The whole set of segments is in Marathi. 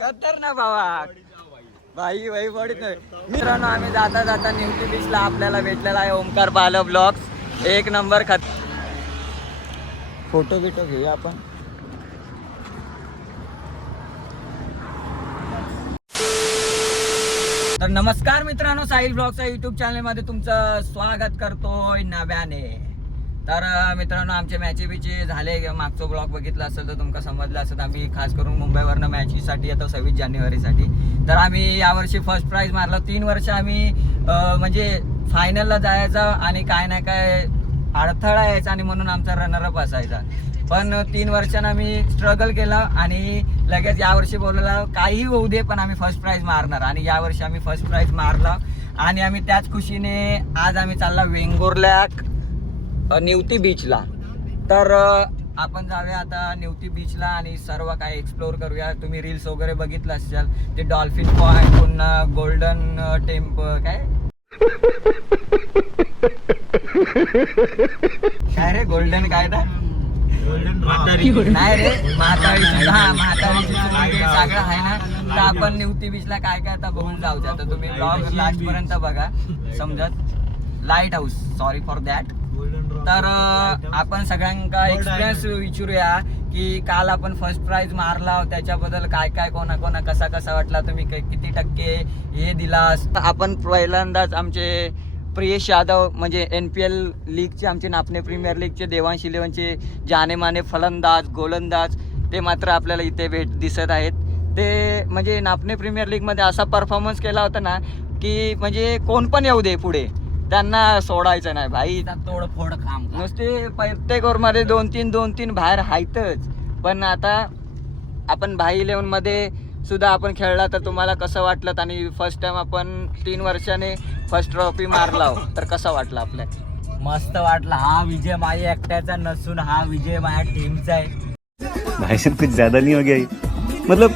कतर ना बाबा. बाई बाई बडीत नाही. मित्रांनो आम्ही जाता जाता निवती बीचला आपल्याला भेटलेला आहे ओमकार बाल ब्लॉग्स एक नंबर खत फोटो बिटो घेऊया आपण. तर नमस्कार मित्रांनो साहिल ब्लॉगच्या युट्यूब चॅनलमध्ये तुमचं स्वागत करतोय नव्याने. तर मित्रांनो आमचे मॅची बिची झाले. मागचं ब्लॉग बघितला असेल तर तुमका समजलं असेल. आम्ही खास करून मुंबईवरनं मॅचीसाठी येतो सव्वीस जानेवारीसाठी तर आम्ही यावर्षी फर्स्ट प्राईज मारला. तीन वर्ष आम्ही म्हणजे फायनलला जायचा आणि काय ना काय अडथळा यायचा आणि म्हणून आमचा रनरअप असायचा. पण तीन वर्षानं आम्ही स्ट्रगल केलं आणि लगेच यावर्षी बोलला काही होऊ दे पण आम्ही फर्स्ट प्राईज मारणार. आणि यावर्षी आम्ही फर्स्ट प्राईज मारला. आणि आम्ही त्याच खुशीने आज आम्ही चालला वेंगुर्ल्याक. निवती बीचला तर आपण जाऊया आता निवती बीचला आणि सर्व काय एक्सप्लोर करूया. तुम्ही रील्स वगैरे बघितलं असाल ते डॉल्फिन पॉइंट पुन्हा गोल्डन टेम्प काय? काय रे गोल्डन काय ना नाही रे म्हातारीची हा म्हातारीची सगळं आहे ना. तर आपण निवती बीचला काय काय आता बघून जाऊया. तर तुम्ही ब्लॉग लास्ट पर्यंत बघा. समजत? Lighthouse sorry for that तर आपण सगळ्यांका एक्सपिरियन्स विचारूया की काल आपण फर्स्ट प्राइज मारला त्याच्याबद्दल काय काय कोणा कोणा कसा कसा वाटला? तुम्ही किती टक्के हे दिलास आपण पहिल्यांदाच आमचे प्रियेश यादव म्हणजे एन पी एल लीगचे आमचे नापणे प्रीमियर लीगचे देवांश इलेव्हनचे जानेमाने फलंदाज गोलंदाज ते मात्र आपल्याला इथे भेट दिसत आहेत. ते म्हणजे नापणे प्रीमियर लीगमध्ये असा परफॉर्मन्स केला होता ना की म्हणजे कोण पण येऊ दे पुढे. त्यांना सोडायचं नाही भाई. तोडफोड काम नुसते प्रत्येक ओव्हरमध्ये दोन तीन दोन तीन बाहेर आहेतच पण आता आपण भाई इलेव्हनमध्ये सुद्धा आपण खेळला तर तुम्हाला कसं वाटलं? आणि फर्स्ट टाइम आपण तीन वर्षाने फर्स्ट ट्रॉफी मारला हो. तर कसं वाटलं आपल्या? मस्त वाटला. हा विजय माझ्या एकट्याचा नसून हा विजय माझ्या टीमचा आहे. भाई साहब कुछ ज्यादा नहीं हो गया? मतलब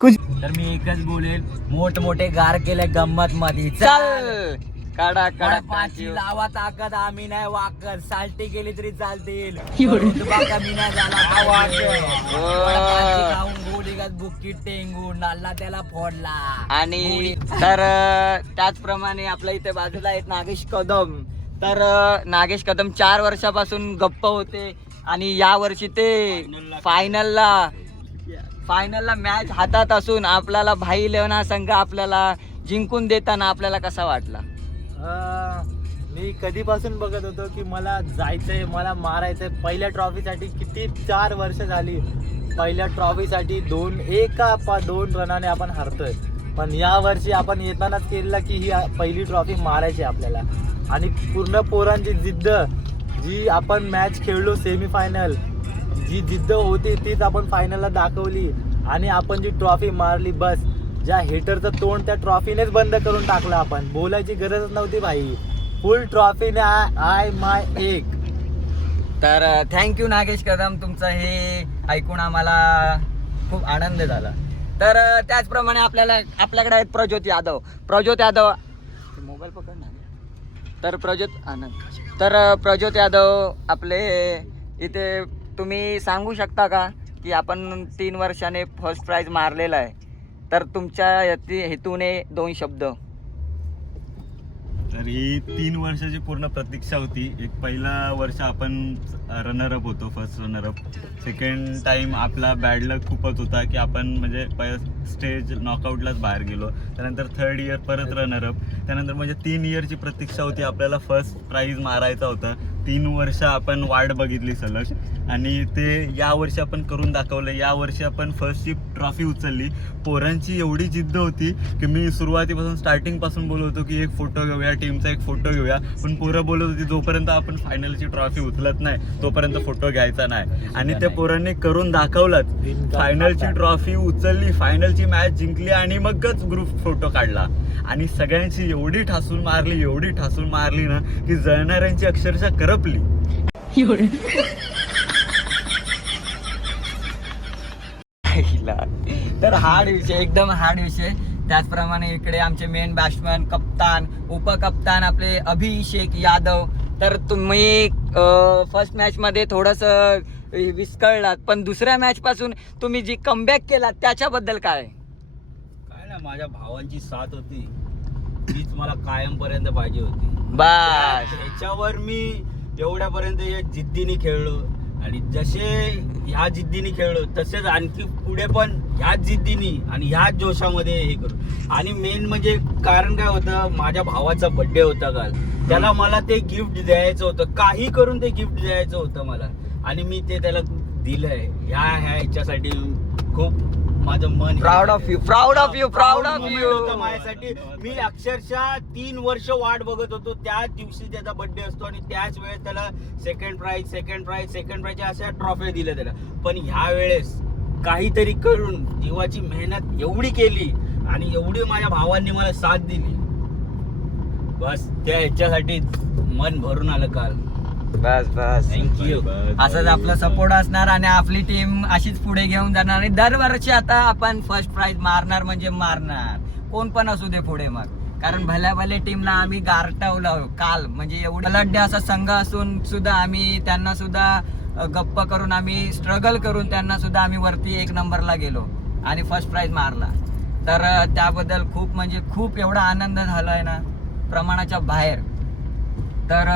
कुछ तर मी एकच बोलेल मोठमोठे गार केले गंमत मध्ये चल! काढा काढा पाची लावा ताकद आम्ही नाही वाकत साल्टी गेली तरी चालतील. कमी नाही झाला बुक्की टेंगून नाल्ला त्याला फोडला. आणि तर त्याचप्रमाणे आपल्या इथे बाजूला आहेत नागेश कदम. तर नागेश कदम चार वर्षापासून गप्प होते आणि या वर्षी ते फायनलला फायनलला मॅच हातात असून आपल्याला भाई इलेव्हन हा संघ आपल्याला जिंकून देताना आपल्याला कसा वाटला? मी कधीपासून बघत होतो की मला जायचंय मला मारायचंय. पहिल्या ट्रॉफीसाठी किती चार वर्ष झाली. पहिल्या ट्रॉफीसाठी दोन एका पा दोन रनाने आपण हरतोय. पण या वर्षी आपण येतानाच केलेला की ही पहिली ट्रॉफी मारायची आपल्याला. आणि पूर्ण पोरांची जिद्द जी आपण मॅच खेळलो सेमीफायनल जी जिद्द होती तीच आपण फायनलला दाखवली. आणि आपण जी ट्रॉफी मारली बस. ज्या हेटरचं तोंड त्या ट्रॉफीनेच बंद करून टाकलं आपण. बोलायची गरजच नव्हती भाई. फुल ट्रॉफीने आय माय एक. तर थँक्यू नागेश कदम तुमचं हे ऐकून आम्हाला खूप आनंद झाला. तर त्याचप्रमाणे आपल्याला आपल्याकडे आहेत प्रज्योत यादव. प्रज्योत यादव मोबाईल पकड ना तर प्रज्योत आनंद तर प्रज्योत यादव आपले इथे तुम्ही सांगू शकता का की आपण तीन वर्षाने फर्स्ट प्राईज मारलेला आहे? तर तुमच्या हेतूने दोन शब्द. तर ही तीन वर्षाची पूर्ण प्रतीक्षा होती. एक पहिला वर्ष आपण रनरअप होतो first runner up second time आपला बॅड लक खूपच होता की आपण म्हणजे स्टेज नॉकआउटलाच बाहेर गेलो. त्यानंतर थर्ड इयर परत रनरअप त्यानंतर म्हणजे तीन इयरची प्रतीक्षा होती. आपल्याला फर्स्ट प्राईज मारायचा होता. तीन वर्ष आपण वाट बघितली सलग. आणि ते या वर्षी आपण करून दाखवलं. या वर्षी आपण फर्स्टची ट्रॉफी उचलली. पोरांची एवढी जिद्द होती की मी सुरुवातीपासून स्टार्टिंगपासून बोलत होतो की एक फोटो घेऊया टीमचा एक फोटो घेऊया. पण पोरं बोलत होती जोपर्यंत आपण फायनलची ट्रॉफी उचलत नाही तोपर्यंत फोटो घ्यायचा नाही. आणि त्या पोरांनी करून दाखवलंच. फायनलची ट्रॉफी उचलली फायनलची मॅच जिंकली आणि मगच ग्रुप फोटो काढला. आणि सगळ्यांची एवढी ठासून मारली एवढी ठासून मारली ना की जळणाऱ्यांची अक्षरशः करपली. पहिला. तर हार्ड विषय एकदम हार्ड विषय. त्याचप्रमाणे इकडे आमचे मेन बॅट्समॅन कप्तान उपकप्तान आपले अभिषेक यादव. तर तुम्ही फर्स्ट मॅच मध्ये थोडस विस्कळलात पण दुसऱ्या मॅच पासून तुम्ही जी कमबॅक केलात त्याच्याबद्दल काय? ना माझ्या भावांची साथ होती. तीच मला कायम पर्यंत पाहिजे होती. बस. ह्याच्यावर मी एवढ्यापर्यंत जिद्दीने खेळलो. आणि जसे ह्या जिद्दीने खेळलो तसेच आणखी पुढे पण ह्याच जिद्दीने आणि ह्याच जोशामध्ये हे करू. आणि मेन म्हणजे कारण काय होतं माझ्या भावाचा बर्थडे होता काल. त्याला मला ते गिफ्ट द्यायचं होतं. काही करून ते गिफ्ट द्यायचं होतं मला. आणि मी ते त्याला दिलंय. ह्या ह्या ह्याच्यासाठी खूप माझं मन proud of you proud of you proud of you माझ्यासाठी. मी अक्षरशः तीन वर्ष वाट बघत होतो. त्याच दिवशी त्याचा बर्थडे असतो आणि त्याच वेळेस त्याला second prize second prize second prize अशा ट्रॉफी दिल्या त्याला. पण ह्या वेळेस काहीतरी करून जीवाची मेहनत एवढी केली आणि एवढी माझ्या भावांनी मला साथ दिली. बस त्या ह्याच्यासाठी मन भरून आलं काल. बस बस. थँक्यू असंच आपलं सपोर्ट असणार आणि आपली टीम अशीच पुढे घेऊन जाणार. आणि दरवर्षी आता आपण फर्स्ट प्राइज मारणार म्हणजे मारणार. कोण पण असू दे पुढे मग. कारण भल्या भल्या टीमला आम्ही गारटवलं काल. म्हणजे एवढं लड्डे असा संघ असून सुद्धा आम्ही त्यांना सुद्धा गप्प करून आम्ही स्ट्रगल करून त्यांना सुद्धा आम्ही वरती एक नंबरला गेलो. आणि फर्स्ट प्राइज मारला. तर त्याबद्दल खूप म्हणजे खूप एवढा आनंद झालाय ना प्रमाणाच्या बाहेर. तर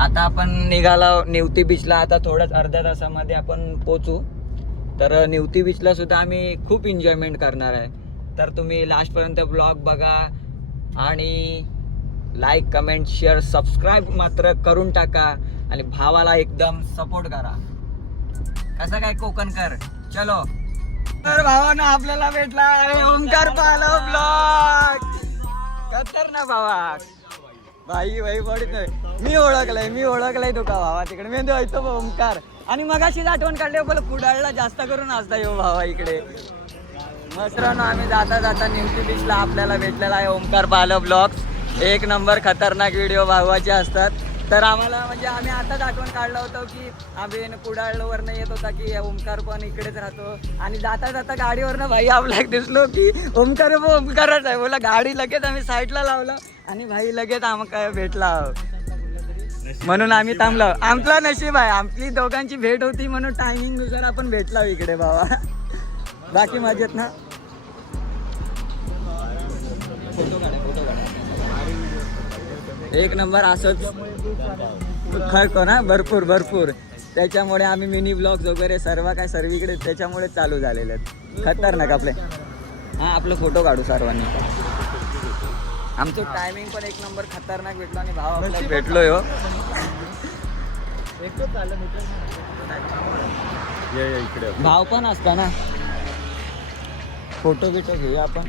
आता आपण निघाला निवती बीचला आता थोड्याच अर्ध्या तासामध्ये आपण पोचू. तर नेवती निवती बीचला सुद्धा आम्ही खूप एन्जॉयमेंट करणार आहे. तर तुम्ही लास्टपर्यंत ब्लॉग बघा आणि लाईक कमेंट शेअर सबस्क्राईब मात्र करून टाका आणि भावाला एकदम सपोर्ट करा. कसं काय कोकणकर चलो. तर भावानं आपल्याला भेटला ओंकार ब्लॉग कतर ना भावा? भाई भाई पडत नाही मी ओळखलंय मी ओळखलंय तुका भावा तिकडे. मी द्यायचो ओंकार. आणि मगाशीच आठवण काढली बोल कुडाळला जास्त करून असता येऊ भावा इकडे. मित्रांनो आम्ही जाता जाता निवती बीचला आपल्याला भेटलेला आहे ओंकार पाहिलं ब्लॉग्स एक नंबर खतरनाक व्हिडिओ भावाचे असतात. तर आम्हाला म्हणजे आम्ही आताच आठवण काढलं होतं की आम्ही कुडाळवरनं येत होता की ओमकार पण इकडेच राहतो. आणि जाता जाता गाडीवरनं भाई आपल्याला दिसलो की ओमकार ओमकारच आहे. बोला गाडी लगेच आम्ही साईडला लावलं आणि भाई लगेच आम्हाला भेटला. म्हणून आम्ही थांबलो. आमचा नशीब आहे. आमची दोघांची भेट होती म्हणून टायमिंगनुसार आपण भेटला इकडे बाबा. बाकी मजेत ना? एक नंबर असंच. खळतो ना भरपूर भरपूर. त्याच्यामुळे आम्ही मिनी ब्लॉग्स वगैरे सर्व काय सर्वीकडे त्याच्यामुळे चालू झालेले आहेत. खतरनाक आपले. हां आपलं फोटो काढू सर्वांनी. आमचं टायमिंग पण एक नंबर खतरनाक भेटलो आणि भाव आपला भेटलोय हो. इकडे. भाव पण असता ना. फोटो बिटो घेऊया आपण.